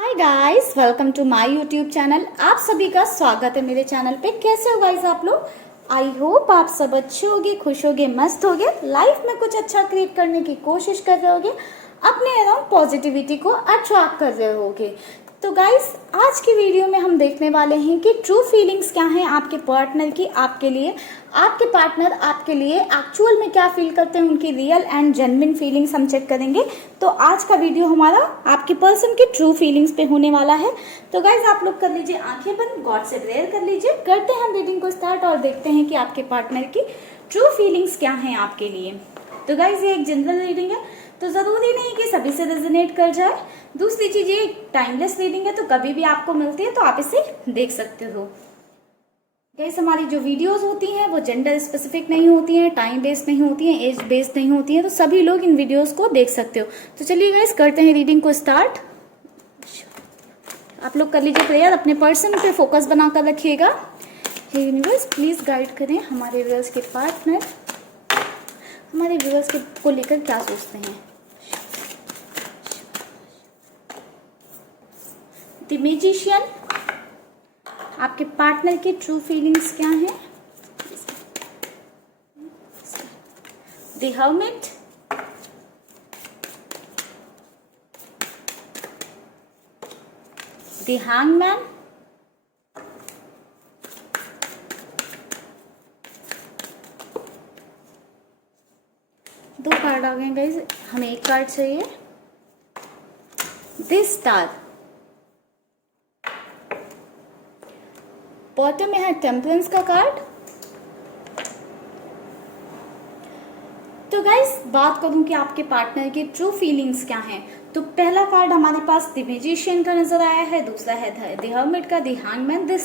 Hi guys, welcome to my YouTube channel. आप सभी का स्वागत है मेरे चैनल पे। कैसे हो गाइस आप लोग? आई होप आप सब अच्छे होगे, खुश होगे, मस्त होगे, लाइफ में कुछ अच्छा क्रिएट करने की कोशिश कर रहे होगे, अपने अराउंड पॉजिटिविटी को अट्रैक्ट कर रहे होगे। तो गाइस, आज की वीडियो में हम देखने वाले हैं कि ट्रू फीलिंग्स क्या हैं आपके पार्टनर की, आपके लिए। आपके पार्टनर आपके लिए एक्चुअल में क्या फील करते हैं, उनकी रियल एंड जेन्युइन फीलिंग्स हम चेक करेंगे। तो आज का वीडियो हमारा आपके पर्सन की ट्रू फीलिंग्स पे होने वाला है। तो गाइज, आप लोग कर लीजिए आंखें बंद, गॉड से प्रेयर कर लीजिए। करते हैं हम रीडिंग को स्टार्ट और देखते हैं कि आपके पार्टनर की ट्रू फीलिंग्स क्या हैं आपके लिए। तो गाइज, ये एक जनरल रीडिंग है, तो जरूरी नहीं कि सभी से रेजोनेट कर जाए। दूसरी चीज, ये टाइमलेस रीडिंग है, तो कभी भी आपको मिलती है तो आप इसे देख सकते हो। गाइस, हमारी जो वीडियोस होती हैं वो जेंडर स्पेसिफिक नहीं होती हैं, टाइम बेस्ड नहीं होती हैं, एज बेस्ड नहीं होती हैं, तो सभी लोग इन वीडियोस को देख सकते हो। तो चलिए गाइस, करते हैं रीडिंग को स्टार्ट। आप लोग कर लीजिए प्रेयर, अपने पर्सन पे फोकस बनाकर रखिएगा। हे यूनिवर्स, प्लीज गाइड करें हमारे व्यूअर्स के पार्टनर, हमारे व्यूअर्स को लेकर क्या सोचते हैं। द मैजिशियन, आपके पार्टनर की ट्रू फीलिंग्स क्या हैं। द हर्मिट, द हैंगमैन, दो कार्ड आ गए गाइस, हमें एक कार्ड चाहिए। दिस स्टार, बॉटम में है टेम्परेंस का कार्ड। तो गाइस, बात करूं कि आपके पार्टनर की ट्रू फीलिंग्स क्या हैं, तो पहला कार्ड हमारे पास द मैजिशियन का नजर आया है, दूसरा है द हर्मिट का, द हैंगमैन, द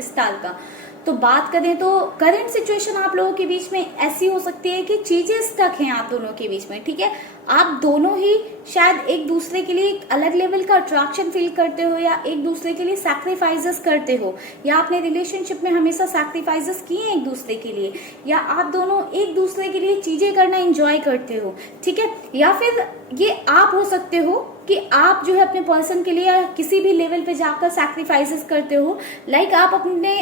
स्टार का। तो बात करें तो करंट सिचुएशन आप लोगों के बीच में ऐसी हो सकती है कि चीजें स्टक हैं आप दोनों के बीच में, ठीक है। आप दोनों ही शायद एक दूसरे के लिए एक अलग लेवल का अट्रैक्शन फील करते हो, या एक दूसरे के लिए सैक्रिफाइसेस करते हो, या आपने रिलेशनशिप में हमेशा सैक्रिफाइसेस किए हैं एक दूसरे के लिए, या आप दोनों एक दूसरे के लिए चीजें करना एंजॉय करते हो, ठीक है। या फिर ये आप हो सकते हो कि आप जो है अपने पर्सन के लिए किसी भी लेवल पे जाकर सैक्रिफाइसेस करते हो। लाइक आप अपने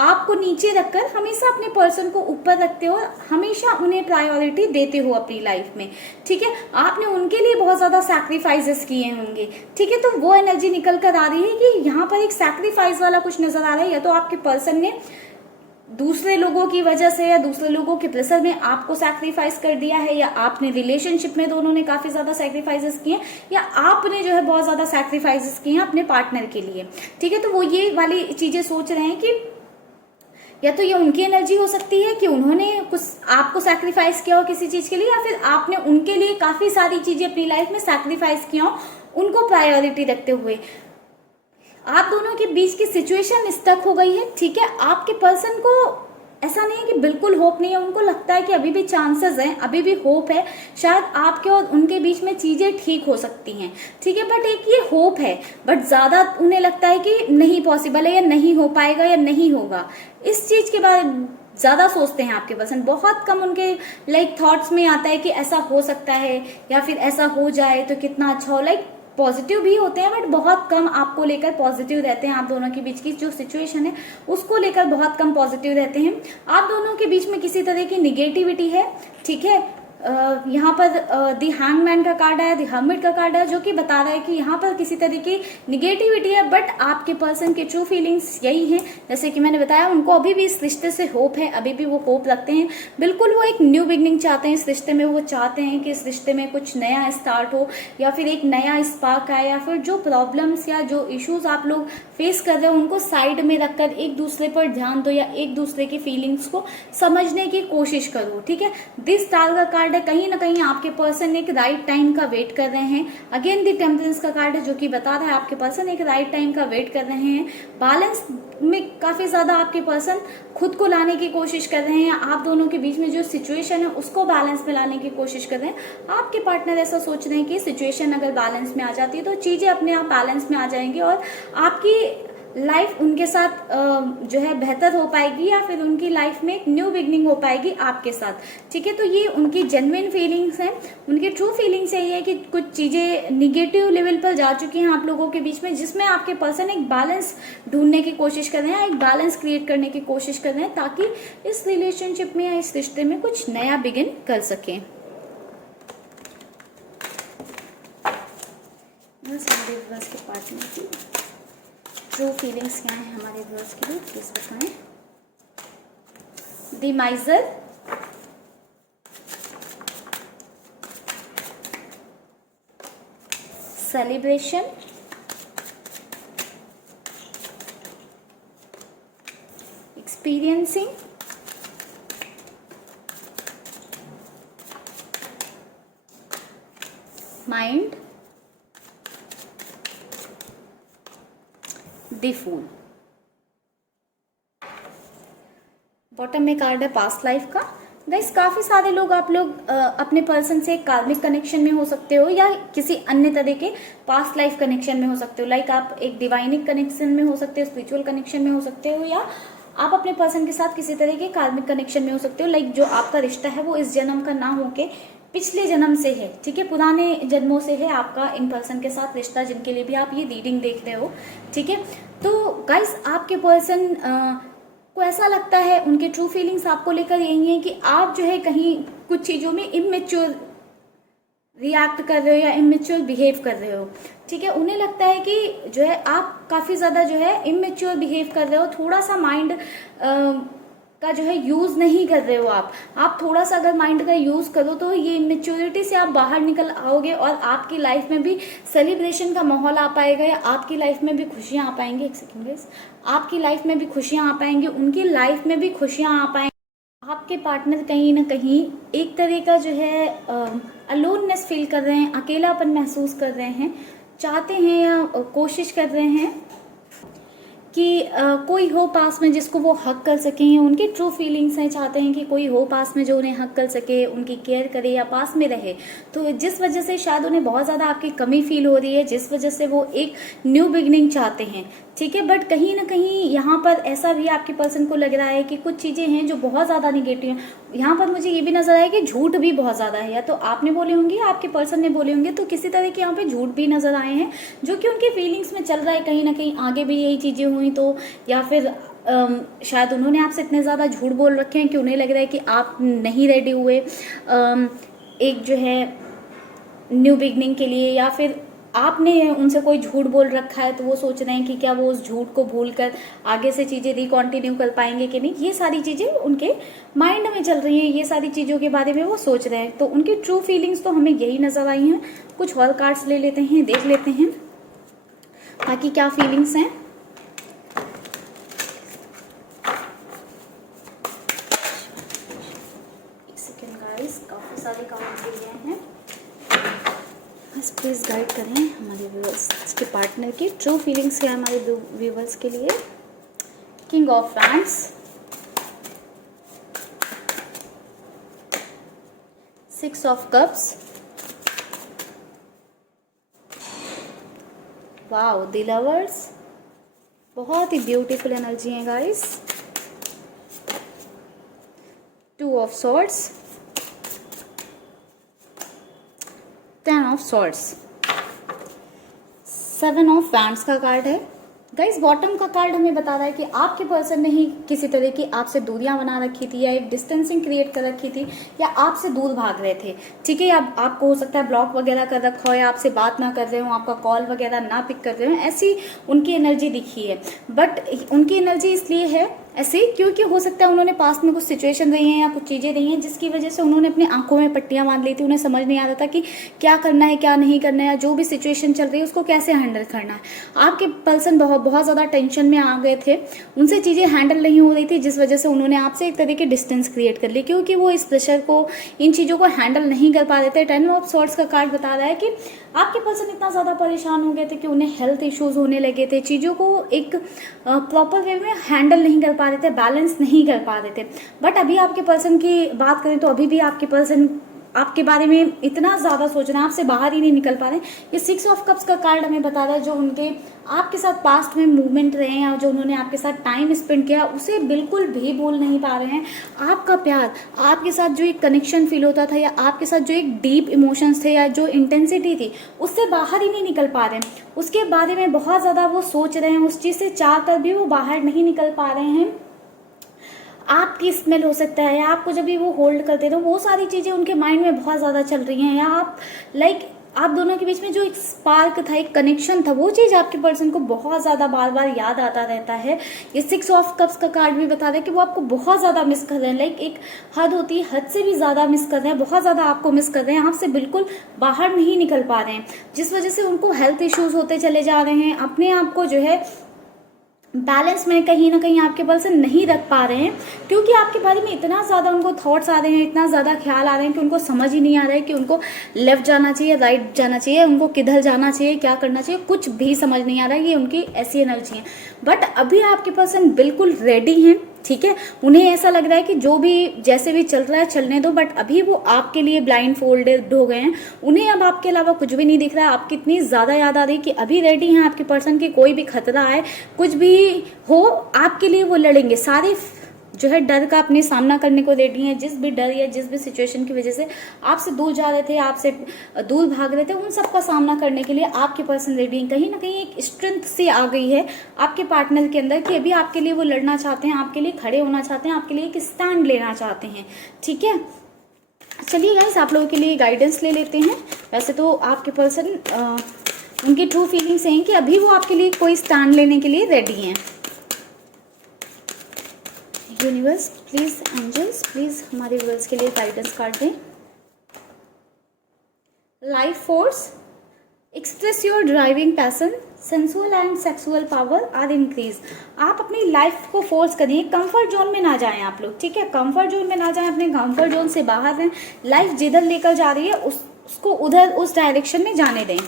आपको नीचे रखकर हमेशा अपने पर्सन को ऊपर रखते हो, हमेशा उन्हें प्रायोरिटी देते हो अपनी लाइफ में, ठीक है। आपने उनके लिए बहुत ज्यादा सैक्रिफाइसेस किए होंगे, ठीक है। तो वो एनर्जी निकल कर आ रही है कि यहाँ पर एक सैक्रिफाइस वाला कुछ नजर आ रहा है। या तो आपके पर्सन ने दूसरे लोगों की वजह से या दूसरे लोगों के प्रेशर में आपको सैक्रिफाइस कर दिया है, या आपने रिलेशनशिप में दोनों ने काफी ज्यादा सैक्रिफाइसेस किए, या आपने जो है बहुत ज्यादा सैक्रिफाइसेस किए हैं अपने पार्टनर के लिए, ठीक है। तो वो ये वाली चीजें सोच रहे हैं कि या तो ये उनकी एनर्जी हो सकती है कि उन्होंने कुछ आपको सैक्रिफाइस किया हो किसी चीज के लिए, या फिर आपने उनके लिए काफी सारी चीजें अपनी लाइफ में सैक्रिफाइस किया हो, उनको प्रायोरिटी रखते हुए। आप दोनों के बीच की सिचुएशन स्टक हो गई है, ठीक है। आपके पर्सन को ऐसा नहीं है कि बिल्कुल होप नहीं है, उनको लगता है कि अभी भी चांसेस हैं, अभी भी होप है, शायद आपके और उनके बीच में चीजें ठीक हो सकती हैं, ठीक है। बट एक ये होप है, बट ज्यादा उन्हें लगता है कि नहीं पॉसिबल है, या नहीं हो पाएगा, या नहीं होगा। इस चीज के बारे में ज्यादा सोचते हैं आपके पर्सन। बहुत कम उनके लाइक थॉट्स में आता है कि ऐसा हो सकता है, या फिर ऐसा हो जाए तो कितना अच्छा हो। लाइक पॉजिटिव भी होते हैं, बट बहुत कम आपको लेकर पॉजिटिव रहते हैं। आप दोनों के बीच की जो सिचुएशन है उसको लेकर बहुत कम पॉजिटिव रहते हैं। आप दोनों के बीच में किसी तरह की निगेटिविटी है, ठीक है। यहाँ पर द हैंगमैन का कार्ड है, द हर्मिट का कार्ड है, जो कि बता रहा है कि यहाँ पर किसी तरह की निगेटिविटी है, बट आपके पर्सन के ट्रू फीलिंग्स यही हैं। जैसे कि मैंने बताया, उनको अभी भी इस रिश्ते से होप है, अभी भी वो होप रखते हैं। बिल्कुल वो एक न्यू बिगनिंग चाहते हैं इस रिश्ते में। वो चाहते हैं कि इस रिश्ते में कुछ नया स्टार्ट हो, या फिर एक नया स्पार्क आए, या फिर जो प्रॉब्लम्स या जो इश्यूज आप लोग फेस कर रहे हो उनको साइड में रखकर एक दूसरे पर ध्यान दो, या एक दूसरे की फीलिंग्स को समझने की कोशिश करो, ठीक है। दिस स्टार का कार्ड है, कहीं ना कहीं आपके पर्सन एक राइट टाइम का वेट कर रहे हैं। अगेन द टेम्परेंस का कार्ड है, जो कि बता रहा है आपके पर्सन एक राइट टाइम का वेट कर रहे हैं। बैलेंस में काफी ज्यादा आपके पर्सन खुद को लाने की कोशिश कर रहे हैं। आप दोनों के बीच में जो सिचुएशन है उसको बैलेंस में लाने की कोशिश कर रहे हैं। आपके पार्टनर ऐसा सोच रहे हैं कि सिचुएशन अगर बैलेंस में आ जाती है तो चीजें अपने आप बैलेंस में आ जाएंगी, और आपकी लाइफ उनके साथ जो है बेहतर हो पाएगी, या फिर उनकी लाइफ में एक न्यू बिगनिंग हो पाएगी आपके साथ। ठीक है, तो ये उनकी जेन्युइन फीलिंग्स हैं, उनकी ट्रू फीलिंग्स यही है कि कुछ चीजें निगेटिव लेवल पर जा चुकी हैं आप लोगों के बीच में, जिसमें आपके पर्सन एक बैलेंस ढूंढने की कोशिश कर रहे हैं, एक बैलेंस क्रिएट करने की कोशिश कर रहे हैं, ताकि इस रिलेशनशिप में या इस रिश्ते में कुछ नया बिगिन कर सकें। बस हमारे व्यूअर्स के पार्टनर की ट्रू फीलिंग्स क्या है हमारे व्यूअर्स के लिए प्लीज बताएं। The miser, celebration, experiencing, mind, the fool. Bottom में कार्ड है पास्ट लाइफ का। गाइस काफी सारे लोग, आप लोग अपने पर्सन से कार्मिक कनेक्शन में हो सकते हो, या किसी अन्य तरह के पास्ट लाइफ कनेक्शन में हो सकते हो। लाइक आप एक डिवाइनिक कनेक्शन में हो सकते हो, स्पिरिचुअल कनेक्शन में हो सकते हो, या आप अपने पर्सन के साथ किसी तरह के कार्मिक कनेक्शन में हो सकते हो। लाइक जो आपका रिश्ता है वो इस जन्म का ना होके पिछले जन्म से है। ठीक है, पुराने जन्मों से है आपका इन पर्सन के साथ रिश्ता, जिनके लिए भी आप ये रीडिंग देख रहे हो। ठीक है, तो गाइस आपके पर्सन को ऐसा लगता है, उनके ट्रू फीलिंग्स आपको लेकर यही है कि आप जो है कहीं कुछ चीजों में इमेच्योर रिएक्ट कर रहे हो या इमेच्योर बिहेव कर रहे हो। ठीक है, उन्हें लगता है कि जो है आप काफी ज्यादा जो है इमेच्योर बिहेव कर रहे हो, थोड़ा सा माइंड का जो है यूज नहीं कर रहे हो आप थोड़ा सा अगर माइंड का यूज करो तो ये इमेच्योरिटी से आप बाहर निकल आओगे, और आपकी लाइफ में भी सेलिब्रेशन का माहौल आ पाएगा, या आपकी लाइफ में भी खुशियां आ पाएंगी। एक सेकेंड गाइस, आपकी लाइफ में भी खुशियां आ पाएंगी, उनकी लाइफ में भी खुशियां आ पाएंगी। आपके पार्टनर कहीं ना कहीं एक तरह का जो है अलोननेस फील कर रहे हैं, अकेलापन महसूस कर रहे हैं, चाहते हैं या कोशिश कर रहे हैं कि कोई हो पास में जिसको वो हक कर सकें। उनकी ट्रू फीलिंग्स हैं, चाहते हैं कि कोई हो पास में जो उन्हें हक कर सके, उनकी केयर करे या पास में रहे। तो जिस वजह से शायद उन्हें बहुत ज़्यादा आपकी कमी फील हो रही है, जिस वजह से वो एक न्यू बिगनिंग चाहते हैं। ठीक है, बट कहीं ना कहीं यहाँ पर ऐसा भी आपके पर्सन को लग रहा है कि कुछ चीज़ें हैं जो बहुत ज़्यादा निगेटिव हैं। यहाँ पर मुझे ये भी नजर आया कि झूठ भी बहुत ज़्यादा है, या तो आपने बोले होंगे या आपके पर्सन ने बोले होंगे, तो किसी तरह के यहाँ पे झूठ भी नजर आए हैं जो कि उनकी फीलिंग्स में चल रहा है। कहीं ना कहीं आगे भी यही चीज़ें हुई तो, या फिर शायद उन्होंने आपसे इतने ज़्यादा झूठ बोल रखे हैं कि उन्हें लग रहा है कि आप नहीं रेडी हुए एक जो है न्यू बिगनिंग के लिए, या फिर आपने उनसे कोई झूठ बोल रखा है तो वो सोच रहे हैं कि क्या वो उस झूठ को भूलकर आगे से चीज़ें रिकॉन्टिन्यू कर पाएंगे कि नहीं। ये सारी चीज़ें उनके माइंड में चल रही हैं, ये सारी चीज़ों के बारे में वो सोच रहे हैं। तो उनकी ट्रू फीलिंग्स तो हमें यही नजर आई हैं। कुछ और कार्ड्स ले लेते हैं, देख लेते हैं बाकी क्या फीलिंग्स हैं। एक सेकेंड गाइस, काफ़ी सारे कार्ड्स दिए गए हैं, बस प्लीज़ गाइड करें हमारे व्यूअर्स के पार्टनर की ट्रू फीलिंग्स क्या है हमारे व्यूअर्स के लिए। King of wands, 6 of cups, wow the lovers, बहुत ही ब्यूटीफुल एनर्जी है guys. 2 of swords, 10 of swords, 7 of wands का कार्ड है। गाइस बॉटम का कार्ड हमें बता रहा है कि आपके पर्सन ने ही किसी तरह की आपसे दूरियां बना रखी थी, या एक डिस्टेंसिंग क्रिएट कर रखी थी, या आपसे दूर भाग रहे थे। ठीक है, आपको हो सकता है ब्लॉक वगैरह कर रखा हो, या आपसे बात ना कर रहे हो, आपका कॉल वगैरह ना पिक कर रहे हो, ऐसी उनकी एनर्जी दिखी है। बट उनकी एनर्जी इसलिए है ऐसे क्योंकि हो सकता है उन्होंने पास्ट में कुछ सिचुएशन रही हैं या कुछ चीज़ें रही हैं जिसकी वजह से उन्होंने अपनी आंखों में पट्टियां बांध ली थी। उन्हें समझ नहीं आ रहा था कि क्या करना है क्या नहीं करना है, या जो भी सिचुएशन चल रही है उसको कैसे हैंडल करना है। आपके पर्सन बहुत ज़्यादा टेंशन में आ गए थे, उनसे चीज़ें हैंडल नहीं हो रही थी, जिस वजह से उन्होंने आपसे एक तरह की डिस्टेंस क्रिएट कर ली, क्योंकि वो इस प्रेशर को, इन चीज़ों को हैंडल नहीं कर पा रहे थे। 10 ऑफ सॉर्ड्स का कार्ड बता रहा है कि आपके पर्सन इतना ज़्यादा परेशान हो गए थे कि उन्हें हेल्थ इश्यूज होने लगे थे, चीज़ों को एक प्रॉपर वे में हैंडल नहीं कर पा रहे थे, बैलेंस नहीं कर पा रहे थे। बट अभी आपके पर्सन की बात करें तो अभी भी आपके पर्सन आपके बारे में इतना ज़्यादा सोच रहे हैं, आपसे बाहर ही नहीं निकल पा रहे हैं। ये 6 ऑफ कप्स का कार्ड हमें बता रहा है जो उनके आपके साथ पास्ट में मूवमेंट रहे हैं और जो उन्होंने आपके साथ टाइम स्पेंड किया उसे बिल्कुल भी भूल नहीं पा रहे हैं। आपका प्यार, आपके साथ जो एक कनेक्शन फील होता था या आपके साथ जो एक डीप इमोशंस थे या जो इंटेंसिटी थी उससे बाहर ही नहीं निकल पा रहे हैं। उसके बारे में बहुत ज़्यादा वो सोच रहे हैं, उस चीज़ से चाह कर भी वो बाहर नहीं निकल पा रहे हैं। आपकी स्मेल हो सकता है या आपको जब भी वो होल्ड करते थे वो सारी चीज़ें उनके माइंड में बहुत ज़्यादा चल रही हैं, या आप आप दोनों के बीच में जो एक स्पार्क था, एक कनेक्शन था, वो चीज़ आपके पर्सन को बहुत ज़्यादा बार बार याद आता रहता है। ये 6 ऑफ कप्स का कार्ड भी बता रहा है कि वो आपको बहुत ज़्यादा मिस कर रहे हैं। एक हद होती है, हद से भी ज़्यादा मिस कर रहे हैं, बहुत ज़्यादा आपको मिस कर रहे हैं, आपसे बिल्कुल बाहर नहीं निकल पा रहे हैं, जिस वजह से उनको हेल्थ इश्यूज होते चले जा रहे हैं। अपने आप को जो है बैलेंस में कहीं ना कहीं आपके पर्सन नहीं रख पा रहे हैं, क्योंकि आपके बारे में इतना ज़्यादा उनको थॉट्स आ रहे हैं, इतना ज़्यादा ख्याल आ रहे हैं कि उनको समझ ही नहीं आ रहा है कि उनको लेफ्ट जाना चाहिए, राइट जाना चाहिए, उनको किधर जाना चाहिए, क्या करना चाहिए, कुछ भी समझ नहीं आ रहा है। ये उनकी ऐसी एनर्जी है। बट अभी आपके पर्सन बिल्कुल रेडी हैं, ठीक है। उन्हें ऐसा लग रहा है कि जो भी जैसे भी चल रहा है चलने दो, बट अभी वो आपके लिए ब्लाइंड फोल्डेड हो गए हैं। उन्हें अब आपके अलावा कुछ भी नहीं दिख रहा है। आपकी इतनी ज़्यादा याद आ रही है कि अभी रेडी हैं आपके पर्सन की, कोई भी खतरा आए, कुछ भी हो, आपके लिए वो लड़ेंगे। सारे जो है डर का अपने सामना करने को रेडी हैं। जिस भी डर या जिस भी सिचुएशन की वजह से आपसे दूर जा रहे थे, आपसे दूर भाग रहे थे, उन सब का सामना करने के लिए आपके पर्सन रेडी हैं। कहीं ना कहीं एक स्ट्रेंथ सी आ गई है आपके पार्टनर के अंदर कि अभी आपके लिए वो लड़ना चाहते हैं, आपके लिए खड़े होना चाहते हैं, आपके लिए एक स्टैंड लेना चाहते हैं, ठीक है। चलिए गाइस, आप लोगों के लिए गाइडेंस ले लेते हैं। वैसे तो आपके पर्सन उनकी ट्रू फीलिंग्स हैं कि अभी वो आपके लिए कोई स्टैंड लेने के लिए रेडी हैं। यूनिवर्स प्लीज, एंजल्स प्लीज हमारे व्यूअर्स के लिए गाइडेंस कार्ड दें। Life force, express your driving passion, sensual and sexual power are increase. आप अपनी लाइफ को फोर्स करिए, कंफर्ट जोन में ना जाएं आप लोग, ठीक है। कंफर्ट जोन में ना जाएं, अपने कंफर्ट जोन से बाहर रहें। लाइफ जिधर लेकर जा रही है उसको उधर उस डायरेक्शन में जाने दें।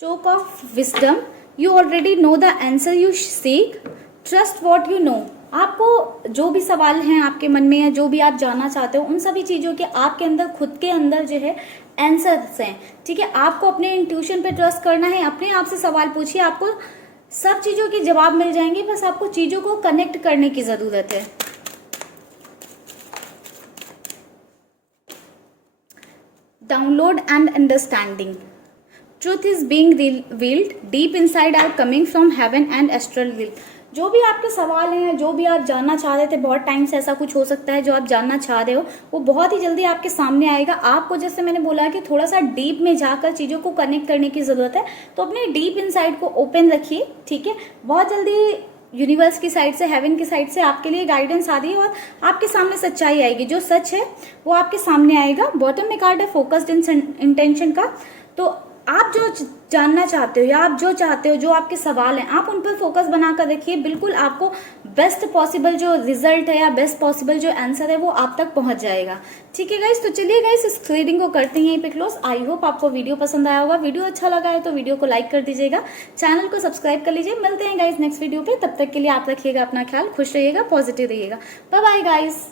Choke of wisdom, you already know the answer you seek, trust what you know. आपको जो भी सवाल हैं आपके मन में या जो भी आप जानना चाहते हो, उन सभी चीज़ों के आपके अंदर, खुद के अंदर जो है आंसर्स हैं, ठीक है। आपको अपने इंट्यूशन पे ट्रस्ट करना है। अपने आप से सवाल पूछिए, आपको सब चीज़ों के जवाब मिल जाएंगे। बस आपको चीज़ों को कनेक्ट करने की ज़रूरत है। Download and understanding, truth is being revealed, deep inside are coming from heaven and astral realm. जो भी आपके सवाल हैं, जो भी आप जानना चाह रहे थे, बहुत टाइम से ऐसा कुछ हो सकता है जो आप जानना चाह रहे हो, वो बहुत ही जल्दी आपके सामने आएगा। आपको जैसे मैंने बोला कि थोड़ा सा डीप में जाकर चीज़ों को कनेक्ट करने की ज़रूरत है, तो अपने डीप इनसाइड को ओपन रखिए, ठीक है। बहुत जल्दी यूनिवर्स की साइड से, हेवन की साइड से आपके लिए गाइडेंस आ रही है और आपके सामने सच्चाई आएगी। जो सच है वो आपके सामने आएगा। बॉटम में कार्ड है फोकस्ड इंटेंशन का। तो आप जो जानना चाहते हो या आप जो चाहते हो, जो आपके सवाल हैं, आप उन पर फोकस बनाकर रखिए। बिल्कुल आपको बेस्ट पॉसिबल जो रिजल्ट है या बेस्ट पॉसिबल जो आंसर है वो आप तक पहुंच जाएगा, ठीक है गाइस। तो चलिए गाइस, इस रीडिंग को करते हैं यहीं पे क्लोज। आई होप आपको वीडियो पसंद आया होगा। वीडियो अच्छा लगा है तो वीडियो को लाइक कर दीजिएगा, चैनल को सब्सक्राइब कर लीजिए। मिलते हैं गाइस नेक्स्ट वीडियो पे। तब तक के लिए आप रखिएगा अपना ख्याल, खुश रहिएगा, पॉजिटिव रहिएगा। Bye bye guys.